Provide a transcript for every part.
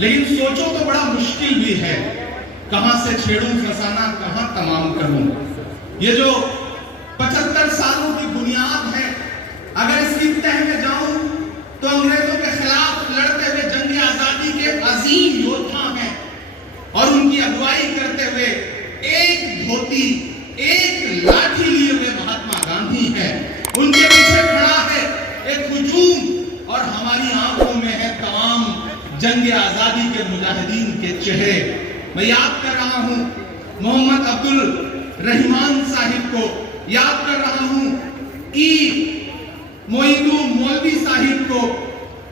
लेकिन सोचो तो बड़ा मुश्किल भी है, कहां से छेड़ूं फसाना, कहां तमाम करूं। ये जो 75 सालों की बुनियाद है, अगर इसकी तह में जाऊं तो अंग्रेजों के खिलाफ लड़ते हुए जंग आजादी के अजीम योद्धा हैं और उनकी अगुवाई करते हुए एक धोती एक लाठी लिए हुए महात्मा गांधी हैं। उनके पीछे खड़ा है एक हुजूम और हमारी आंखों में है तमाम जंग आजादी के मुजाहिदीन के चेहरे। मैं याद कर रहा हूं मोहम्मद अब्दुल रहमान साहिब को, याद कर रहा हूं मोइदू मौलवी साहिब को,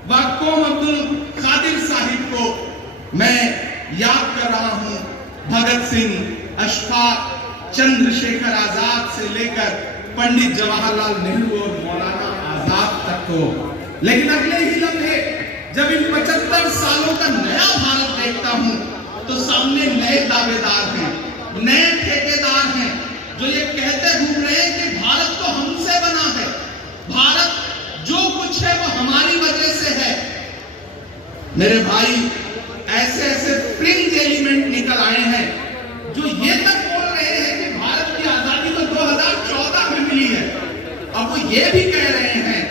वाकोम अब्दुल कादिर साहिब को, मैं याद कर रहा हूं भगत सिंह, अशफाक, चंद्रशेखर आजाद से लेकर पंडित जवाहरलाल नेहरू और मौलाना आजाद तक को। लेकिन अगले ही लम्हे जब इन 75 सालों का नया भारत देखता हूं तो सामने नए दावेदार हैं, नए ठेकेदार हैं जो ये कहते घूम रहे हैं कि भारत तो हमसे बना है, भारत जो कुछ है वो हमारी वजह से है। मेरे भाई, ऐसे ऐसे फ्रिंज एलिमेंट निकल आए हैं जो ये तक बोल रहे हैं कि भारत की आजादी तो 2014 में मिली है। अब वो ये भी कह रहे हैं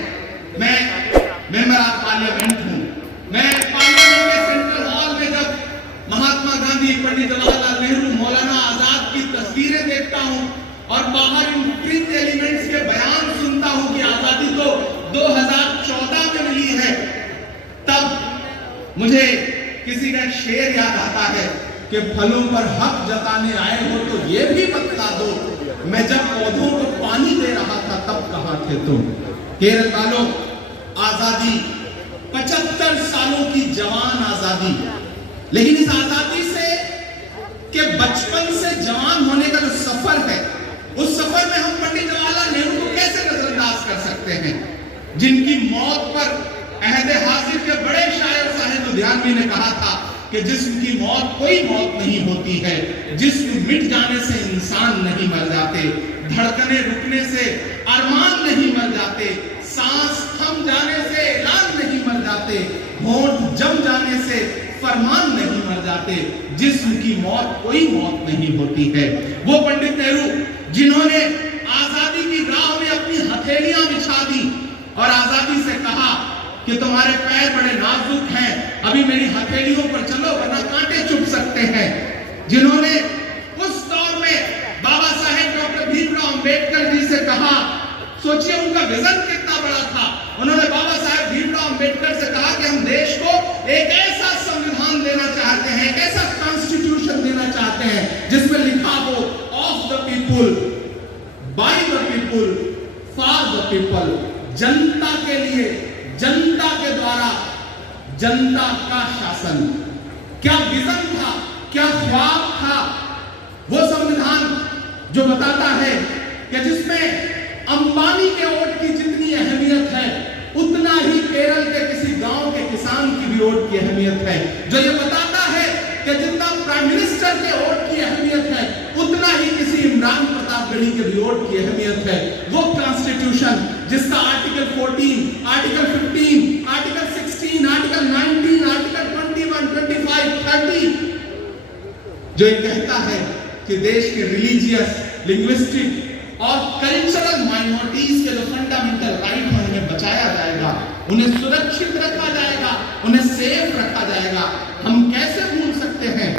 मैं मेंबर ऑफ पार्लियामेंट हूं, मैं पार्लियामेंट के सेंट्रल हॉल में जब महात्मा गांधी, पंडित जवाहरलाल नेहरू, मौलाना आजाद की तस्वीरें देखता हूं और बाहर इन फ्रिंज एलिमेंट्स के बयान सुनता हूं कि आजादी तो 2014 में मिली है, तब मुझे किसी का शेर याद आता है कि फलों पर हक जताने आए हो तो ये भी बतला दो, मैं जब पौधों को पानी दे रहा था तब कहां थे तुम। केरल वालों, आजादी 75 सालों की जवान आजादी, लेकिन इस आजादी से के बचपन से जवान होने का जो सफर है, उस सफर में हम पंडित जवाहरलाल नेहरू को कैसे नजरअंदाज कर सकते हैं, जिनकी मौत पर अहद हाजिर के बड़े शायर साहिब लुधियानवी ने कहा था कि जिस्म की मौत कोई मौत नहीं होती है, जिस्म मिट जाने से इंसान नहीं मर जाते, धड़कने रुकने से अरमान नहीं मर जाते, सांस थम जाने से ऐलान नहीं मर जाते, होंठ जम जाने से फरमान नहीं मर जाते, जिस्म की मौत कोई मौत नहीं होती है। वो पंडित नेहरू जिन्होंने आजादी की राह में अपनी हथेलियां बिछा दी और आजादी से कहा कि तुम्हारे पैर बड़े नाजुक हैं, अभी मेरी हथेलियों पर चलो वरना कांटे चुभ सकते हैं। जिन्होंने उस दौर में बाबा साहेब डॉक्टर भीमराव अंबेडकर जी से कहा, सोचिए उनका विजन कितना बड़ा था, उन्होंने बाबा साहेब भीमराव अंबेडकर से कहा कि हम देश को एक ऐसा संविधान देना चाहते हैं, एक ऐसा कॉन्स्टिट्यूशन देना चाहते हैं जिसमें लिखा हो of the people, by the people, for the people, जनता के लिए, जनता के द्वारा, जनता का शासन। क्या विजन था, क्या ख्वाब था वो संविधान जो बताता है कि जिसमें अंबानी के वोट की जितनी अहमियत है उतना ही केरल के किसी गांव के किसान की भी वोट की अहमियत है, जो ये बताता है कि जितना प्राइम मिनिस्टर के वोट की अहमियत है उतना ही किसी इमरान प्रतापगढ़ी के भी वोट की अहमियत है। वो कॉन्स्टिट्यूशन जिसका article 14, article 15, article 16, article 19, article 21, 25, 30 जो ये कहता है कि देश के रिलीजियस, लिंग्विस्टिक और कल्चरल माइनॉरिटीज के जो फंडामेंटल राइट है उन्हें बचाया जाएगा, उन्हें सुरक्षित रखा जाएगा, उन्हें सेफ रखा जाएगा। हम कैसे भूल सकते हैं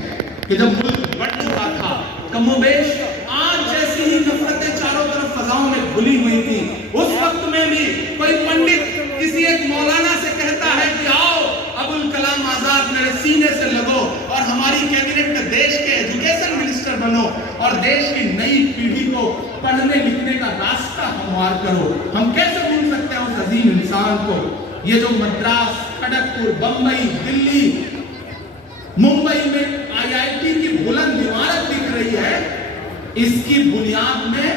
कि जब मुल्क बढ़ चुका था, कमोबेश आज जैसी ही नफरतें चारों तरफ फजाओं में घुली हुई थी, उस वक्त में भी कोई पंडित किसी एक मौलाना से कहता है कि आओ अबुल कलाम आजाद मेरे सीने से लगो और हमारी कैबिनेट में देश के एजुकेशन मिनिस्टर बनो और देश की नई पीढ़ी को पढ़ने लिखने का रास्ता हमवार करो। हम कैसे भूल सकते हैं उस अजीम इंसान को। ये जो मद्रास, खड़गपुर, बंबई, दिल्ली, मुंबई में IIT की बुलंद इमारत दिख रही है, इसकी बुनियाद में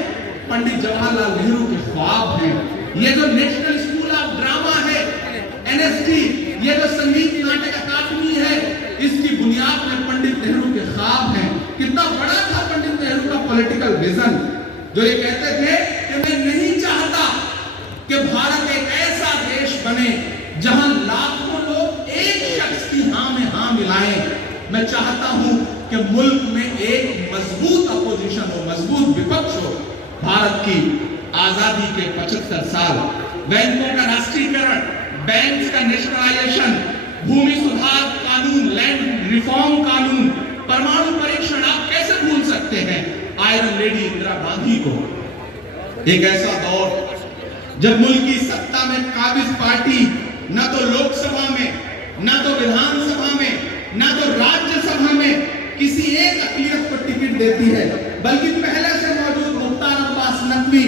पंडित जवाहरलाल नेहरू के ख्वाब हैं। ये जो नेशनल स्कूल ऑफ ड्रामा है, NST, ये जो संगीत नाटक अकादमी है, इसकी बुनियाद में पंडित नेहरू के ख्वाब हैं। कितना बड़ा था पंडित नेहरू का पॉलिटिकल विजन, जो ये कहते थे कि मैं नहीं चाहता कि भारत एक ऐसा देश बने जहां लाखों लोग एक शख्स की हां में हां मिला मैं चाहता हूं कि मुल्क में एक मजबूत अपोजिशन हो, मजबूत विपक्ष हो। भारत की आजादी के 75 साल, बैंकों का राष्ट्रीयकरण, बैंक का नेशनलाइजेशन, भूमि सुधार कानून, लैंड रिफॉर्म कानून, परमाणु परीक्षण, आप कैसे भूल सकते हैं आयरन लेडी इंदिरा गांधी को। एक ऐसा दौर जब मुल्क की सत्ता में काबिज पार्टी न तो लोकसभा में, न तो विधानसभा में, न तो राज्यसभा में किसी एक अक़लियत को टिकट देती है, बल्कि पहले से मौजूद मुख्तार अब्बास नकवी,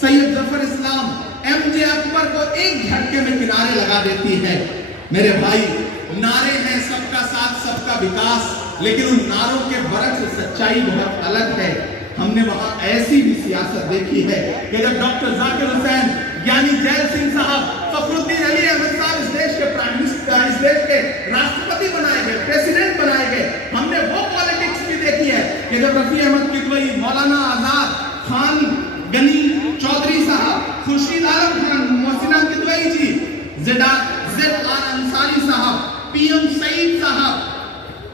सैयद जफर इस्लाम, एमजे अकबर को एक झटके में किनारे लगा देती है। मेरे भाई, नारे हैं सबका साथ सबका विकास, लेकिन उन नारों के बरक से सच्चाई बहुत अलग है। हमने वहां ऐसी भी सियासत देखी है कि जब डॉक्टर जाकिर हुसैन, ज्ञानी जैल सिंह साहब, फखरुद्दीन अली अहमद साहब इस देश के प्राइम मिनिस्टर, इस देश के राष्ट्रपति बनाए गए, प्रेसिडेंट बनाए गए, हमने वो पॉलिटिक्स भी देखी है कि जब रफी अहमद किदवई, मौलाना आजाद, खान गनी चौधरी साहब, खुर्शीद आलम खान, मोहसिना किदवई जी, जेड आर अंसारी साहब, पीएम सईद साहब,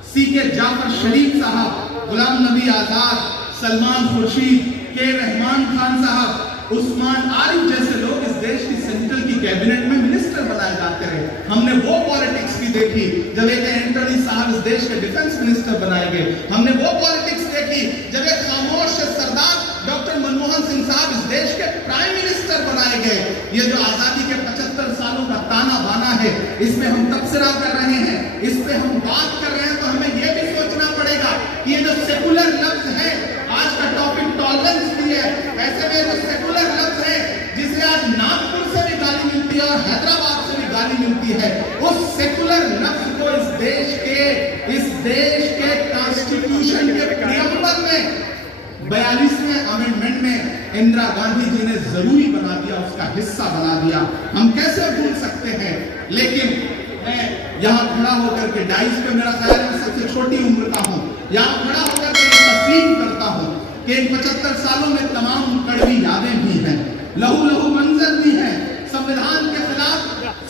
सीके जाफर शरीफ साहब, गुलाम नबी आजाद, सलमान खुर्शीद, के रहमान खान साहब, उस्मान आरिफ जैसे लोग इस देश की सेंट्रल की कैबिनेट में मिनिस्टर बनाए जाते रहे। हमने वो पॉलिटिक्स भी देखी जब एक एंटनी साहब इस देश के डिफेंस मिनिस्टर बनाए गए। हमने वो पॉलिटिक्स देखी जब एक खामोश सरदार डॉक्टर मनमोहन सिंह साहब इस देश के प्राइम मिनिस्टर बनाए गए। ये जो आजादी के 75 सालों का ताना बाना है, इसमें हम तबसरा कर रहे हैं, इस पे हम बात कर रहे हैं, तो हमें यह भी सोचना पड़ेगा कि ये जो सेकुलर लफ्ज है, आज का टॉपिक टॉलरेंस भी है, ऐसे में जो सेकुलर लफ्ज है जिसे आज नागपुर से भी गाली मिलती है और हैदराबाद से भी गाली मिलती है, उस सेकुलर लफ्ज को इस देश के कॉन्स्टिट्यूशन के प्रियम्बल में 42वें अमेंडमेंट में इंदिरा गांधी जी ने जरूरी बना दिया, उसका हिस्सा बना दिया। हम कैसे भूल सकते हैं। लेकिन मैं यहाँ खड़ा होकर के डाइस पे, मेरा ख्याल है सबसे छोटी उम्र का हूँ, यहाँ खड़ा होकर के तस्लीम करता हूँ कि इन 75 सालों में तमाम कड़वी यादें भी हैं, लहू लहू मंजर भी हैं, संविधान के खिलाफ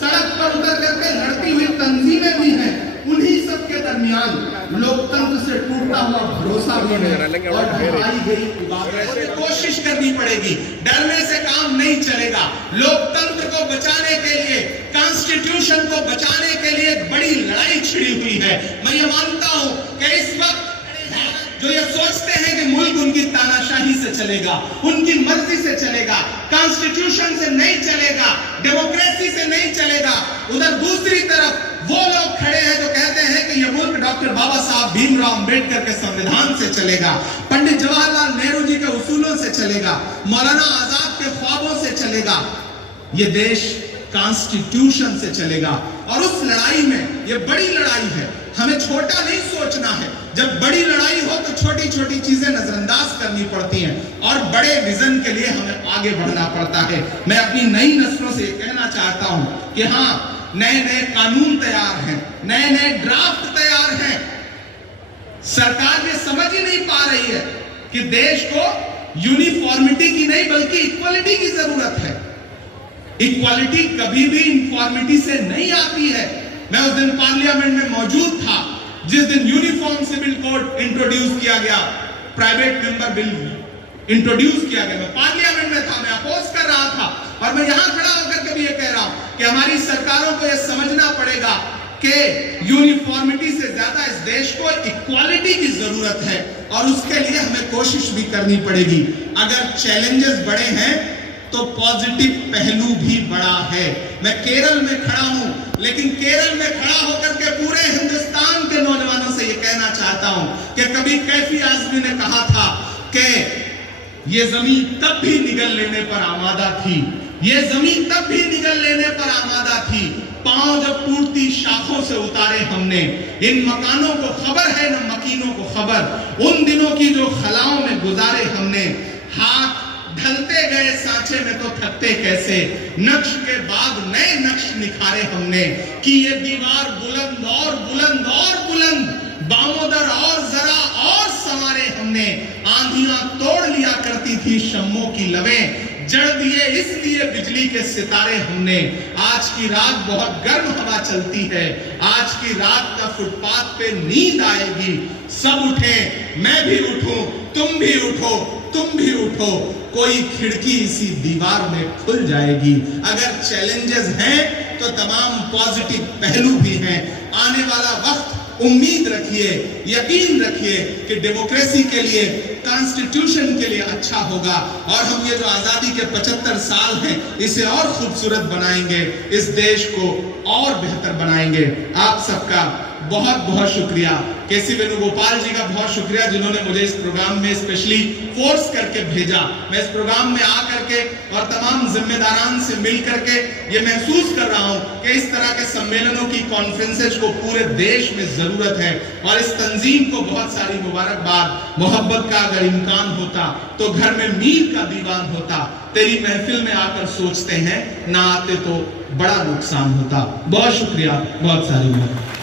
सड़क पर उतर करके लड़ती हुई तंजीमें भी हैं। उन्हीं सब के दरमियान लोकतंत्र से टूटा हुआ भरोसा भी है और ढाई गई इबादत। कोशिश करनी पड़ेगी, डरने से काम नहीं चलेगा। लोकतंत्र को बचाने के लिए, कॉन्स्टिट्यूशन को बचाने के लिए एक बड़ी लड़ाई छिड़ी हुई है। मैं ये मानता हूं कि इस वक्त जो ये सोचते हैं कि मुल्क उनकी तानाशाही से चलेगा, उनकी मर्जी से चलेगा, कॉन्स्टिट्यूशन से नहीं चलेगा, डेमोक्रेसी से नहीं चलेगा, उधर दूसरी तरफ वो लोग खड़े हैं जो कहते हैं कि ये मुल्क डॉक्टर बाबा साहब भीमराव अंबेडकर के संविधान से चलेगा, पंडित जवाहरलाल नेहरू जी के उसूलों से चलेगा, मौलाना आजाद के ख्वाबों से चलेगा। ये देश कॉन्स्टिट्यूशन से चलेगा। और उस लड़ाई में, ये बड़ी लड़ाई है, हमें छोटा नहीं सोचना है। जब बड़ी लड़ाई हो तो छोटी छोटी चीजें नजरअंदाज करनी पड़ती हैं और बड़े विजन के लिए हमें आगे बढ़ना पड़ता है। मैं अपनी नई नस्लों से कहना चाहता हूं कि हाँ, नए नए कानून तैयार हैं, नए नए ड्राफ्ट तैयार हैं। सरकार ये समझ ही नहीं पा रही है कि देश को यूनिफॉर्मिटी की नहीं बल्कि इक्वालिटी की जरूरत है। इक्वालिटी कभी भी यूनिफॉर्मिटी से नहीं आती है। मैं उस दिन पार्लियामेंट में मौजूद था जिस दिन यूनिफॉर्म सिविल कोड इंट्रोड्यूस किया गया, प्राइवेट मेंबर बिल इंट्रोड्यूस किया गया। मैं पार्लियामेंट में था, मैं अपोज कर रहा था और मैं यहां खड़ा होकर के भी ये कह रहा हूं कि हमारी सरकारों को यह समझना पड़ेगा कि यूनिफॉर्मिटी से ज्यादा इस देश को इक्वालिटी की जरूरत है और उसके लिए हमें कोशिश भी करनी पड़ेगी। अगर चैलेंजेस बड़े हैं तो पॉजिटिव पहलू भी बड़ा है। मैं केरल में खड़ा हूं, लेकिन केरल में खड़ा होकर के पूरे हिंदुस्तान के नौजवानों से यह कहना चाहता हूं कि कभी कैफी आजमी ने कहा था कि ये जमीन तब भी निगल लेने पर आमादा थी, ये जमीन तब भी निगल लेने पर आमादा थी, पांव जब टूटती शाखों से उतारे हमने। इन मकानों को खबर है न मकीनों को खबर, उन दिनों की जो खलाओं में गुजारे हमने। हाथ ढलते गए सांचे में तो थकते कैसे, नक्श के बाद नए नक्श निखारे हमने। कि ये दीवार बुलंद और बुलंद और बुलंद, दामोदर और जरा और संवारे हमने। आंधियां तोड़ लिया करती थी शम्मों की लवें, जड़ दिए इसलिए बिजली के सितारे हमने। आज की रात बहुत गर्म हवा चलती है, आज की रात का फुटपाथ पे नींद आएगी। सब उठें, मैं भी उठूं, तुम भी उठो, तुम भी उठो, कोई खिड़की इसी दीवार में खुल जाएगी। अगर चैलेंजेस हैं तो तमाम पॉजिटिव पहलू भी हैं। आने वाला वक्त उम्मीद रखिए, यकीन रखिए कि डेमोक्रेसी के लिए, कॉन्स्टिट्यूशन के लिए अच्छा होगा और हम ये जो आजादी के 75 साल हैं इसे और खूबसूरत बनाएंगे, इस देश को और बेहतर बनाएंगे। आप सबका बहुत बहुत शुक्रिया। केसी वेणुगोपाल जी का बहुत शुक्रिया जिन्होंने मुझे इस प्रोग्राम में स्पेशली फोर्स करके भेजा। मैं इस प्रोग्राम में आकर के और तमाम जिम्मेदारान से मिल करके ये महसूस कर रहा हूं कि इस तरह के सम्मेलनों की, कॉन्फ्रेंसेस को पूरे देश में जरूरत है और इस तंजीम को बहुत सारी मुबारकबाद। मोहब्बत का अगर इम्कान होता तो घर में मीर का दीवान होता। तेरी महफिल में आकर सोचते हैं, ना आते तो बड़ा नुकसान होता। बहुत शुक्रिया, बहुत सारी बात।